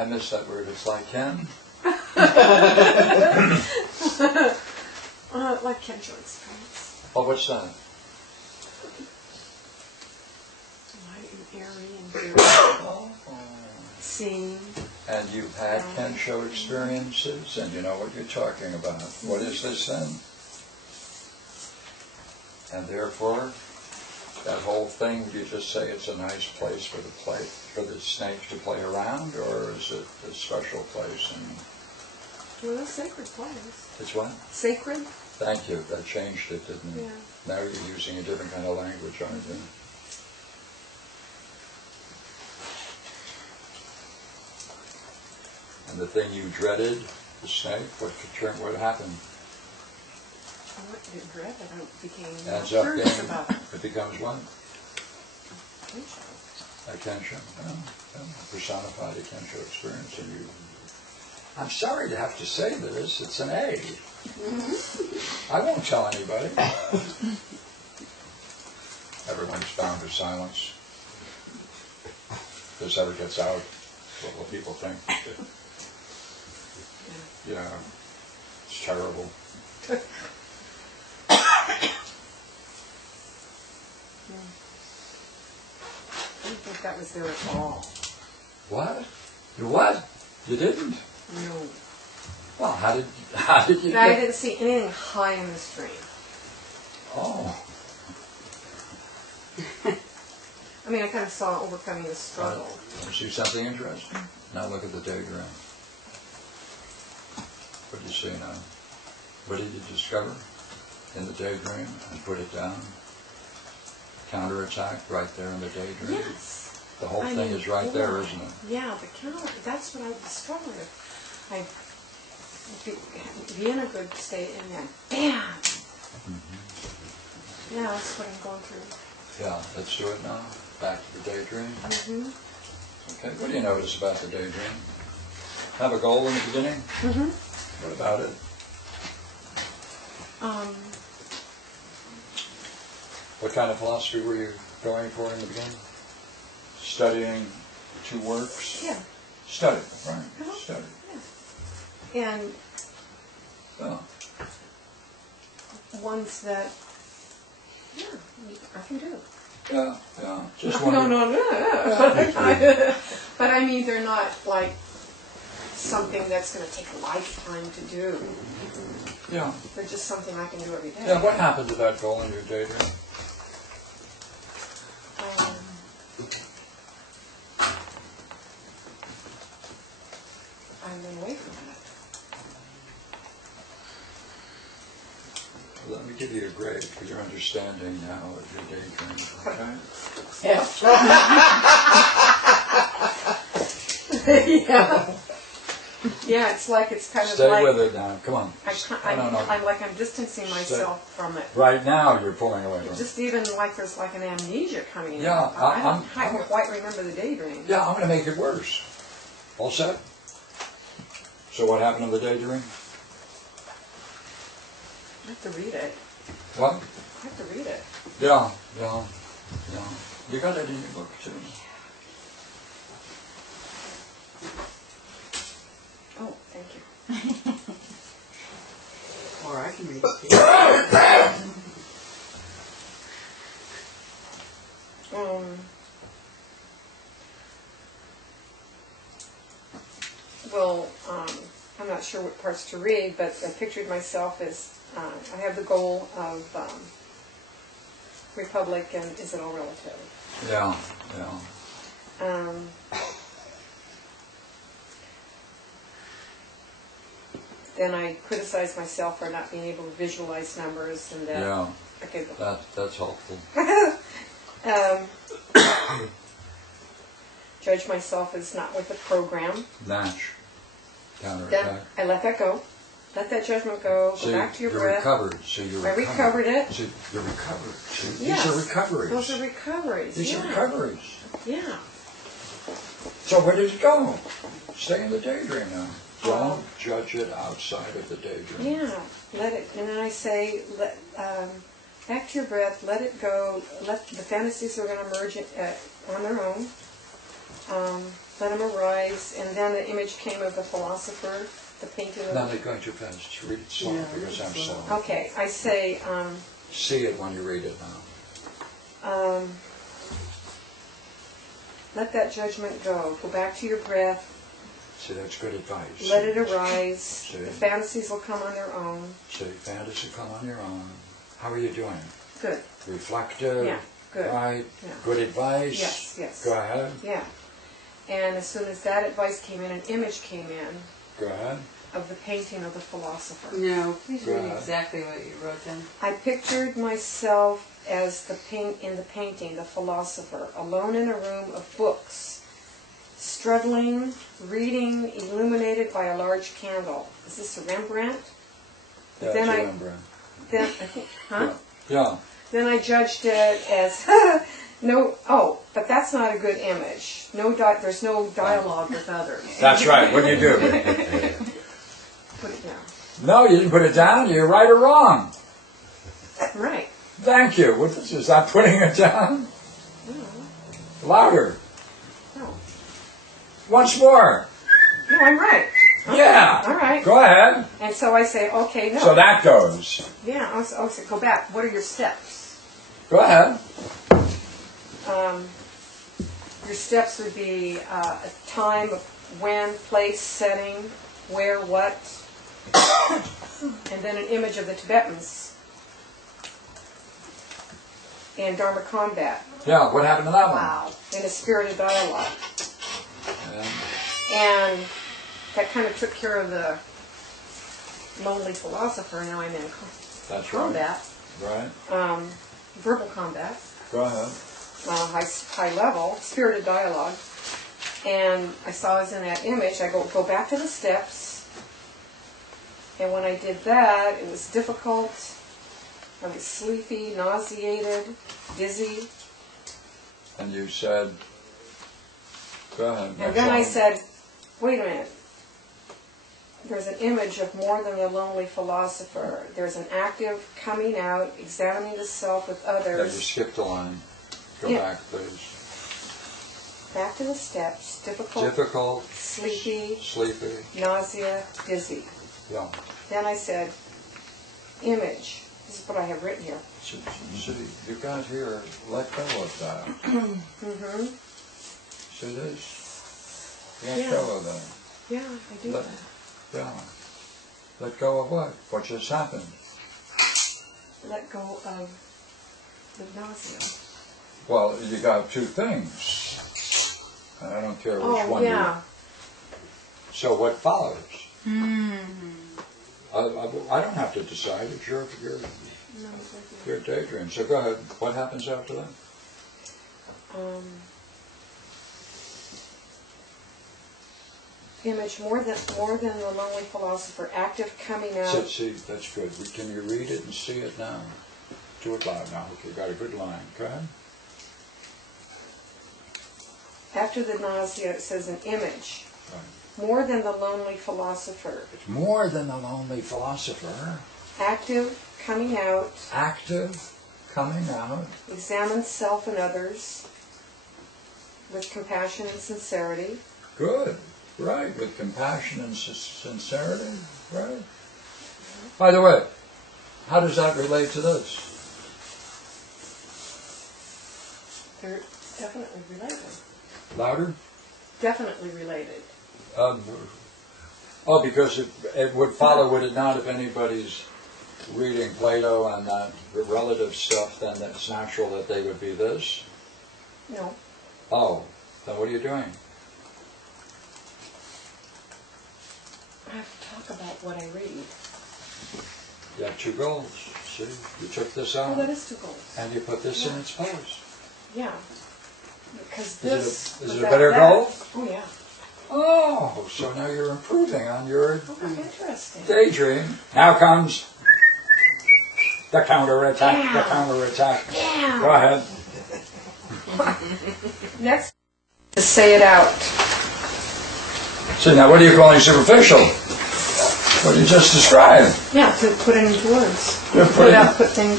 I missed that word. It's like Ken? Like Kendra experience. Oh, what's that? Light and airy and very Oh. seeing. And you've had Kensho experiences, and you know what you're talking about. What is this then? And therefore, that whole thing, would you just say it's a nice place for the snake to play around, or is it a special place? Well, a sacred place. It's what? Sacred? Thank you. That changed it, didn't it? Yeah. Now you're using a different kind of language, aren't you? And the thing you dreaded, the snake, what happened? What did dread? I became Ends up curious being, about it. it becomes what? Kensho. A Kensho. Personified a Kensho experience. And you, I'm sorry to have to say this, it's an A. I won't tell anybody. Everyone's bound to silence. If this ever gets out, what will people think? Yeah, it's terrible. I didn't think that was there at all. What? You what? You didn't? No. Well, how did you I get... didn't see anything high in the stream. Oh. I mean, I kind of saw overcoming the struggle. You see something interesting? Now look at the diagram. What do you see now? What did you discover in the daydream and put it down? Counterattack right there in the daydream. Yes. The whole thing is right there, yeah. isn't it? Yeah, the counter. That's what I discovered. I be in a good state and then bam. Mm-hmm. Yeah, that's what I'm going through. Yeah, let's do it now. Back to the daydream. Mm-hmm. Okay, what do you notice about the daydream? Have a goal in the beginning? Mm-hmm. What about it? What kind of philosophy were you going for in the beginning? Studying two works? Yeah. Study, right? Uh-huh. Study. Yeah. And Oh. ones that, yeah, I can do. Yeah, yeah. Just No, one. no. But I mean, they're not like something that's going to take a lifetime to do. Yeah. They're just something I can do every day. Yeah, what happened to that goal in your daydream? I went away from that. Let me give you a grade for your understanding now of your daydream, okay? Yeah. Yeah, it's like it's kind of Stay like... with it now. Come on. I'm like I'm distancing myself from it. Right now you're pulling away from it. Just even like there's like an amnesia coming in. Yeah, I don't quite remember the daydream. Yeah, I'm going to make it worse. All set? So what happened in the daydream? I have to read it. What? I have to read it. Yeah. You got it in your book too. Oh, thank you. Or I can read it too. Well, I'm not sure what parts to read, but I pictured myself as, I have the goal of Republic and Is It All Relative? Yeah. Then I criticize myself for not being able to visualize numbers and that. Yeah. Okay. That's helpful. Judge myself as not with the program. Match. Then Counterattack. I let that go. Let that judgment go. Go back to your breath. Recovered. So you I recovered it. So you're recovered. See, Yes. These are recoveries. Those are recoveries. These are recoveries. Yeah. So where did it go? Stay in the daydream now. Don't judge it outside of the daydream. Yeah. Let it. And then I say, back to your breath. Let it go. Let the fantasies are going to merge on their own. let him arise, and then the image came of the philosopher, the painting of No, they're going too fast. Read it slow Yeah, because I'm slow. slow. Okay, I say, See it when you read it now. let that judgment go. Go back to your breath. See, that's good advice. Let it arise. See? The fantasies will come on their own. See, fantasy come on your own. How are you doing? Good. Reflective. Yeah, good. Right. Yeah. Good advice. Yes, yes. Go ahead. Yeah. And as soon as that advice came in, an image came in Go ahead. of the painting of the philosopher. No, please Go read ahead. exactly what you wrote down. I pictured myself as in the painting, the philosopher, alone in a room of books, struggling, reading, illuminated by a large candle. Is this a Rembrandt? Yeah, Then it's I- a Rembrandt. Then I think, huh? Yeah. Then I judged it as no. Oh, but that's not a good image. There's no dialogue with others. That's right. What do you do? Put it down. No, you didn't put it down. You're right or wrong. Right. Thank you. What is that putting it down? No. Louder. No. Once more. No, I'm right. Okay. Yeah. All right. Go ahead. And so I say, okay, no. So that goes. Yeah. I'll say, go back. What are your steps? Go ahead. Your steps would be a time, of when, place, setting, where, what, and then an image of the Tibetans in Dharma combat. Yeah. What happened to that Wow. In a spirited dialogue. one? And that kind of took care of the lonely philosopher. Now I'm in That's right. combat, Right. verbal combat, Go ahead. high level, spirited dialogue. And I saw us in that image. I go back to the steps. And when I did that, it was difficult. I was sleepy, nauseated, dizzy. And you said, go ahead. And next then I line. said, wait a minute. There's an image of more than the lonely philosopher. There's an active coming out, examining the self with Yeah, you others. skipped a line. Go Yeah. back, please. Back to the steps. Difficult, Difficult, sleepy, sleepy. nausea, dizzy. Yeah. Then I said, image. This is what I have written here. See, you got here, let go of that. Mm-hmm. See this? Let Yeah. go of that. Yeah, I do Let- that. Yeah. Let go of what? What just happened? Let go of the nausea. Well, you got two things. And I don't care which Oh, one yeah. So what follows? I don't have to decide. It's your daydream. So go ahead. What happens after that? Image more than the lonely philosopher, active coming out. See, that's good. Can you read it and see it now? Do it loud now. Okay, got a good line. Go ahead. After the nausea, it says an image. Right. More than the lonely philosopher, It's more than the lonely philosopher. active coming out, Active, coming out. examines self and others with compassion and sincerity. Good. Right. With compassion and sincerity. Right. By the way, how does that relate to this? They're definitely related. Louder? Definitely related. Because it would follow, would it not, if anybody's reading Plato and that relative stuff, then it's natural that they would be this? No. Oh, then what are you doing? I have to talk about what I read. You have two goals. See, you took this out Oh, that is two goals. and you put this in its place. Yeah. Because Is it a- this... is it a without better that- goal? Oh, yeah. Oh, so now you're improving on your Oh, interesting. daydream. Now comes the counterattack. Yeah. The counterattack. Yeah. Go ahead. Next, to say it out. See, now what are you calling superficial? What you just described. Yeah, to put it into words. Yeah, Put things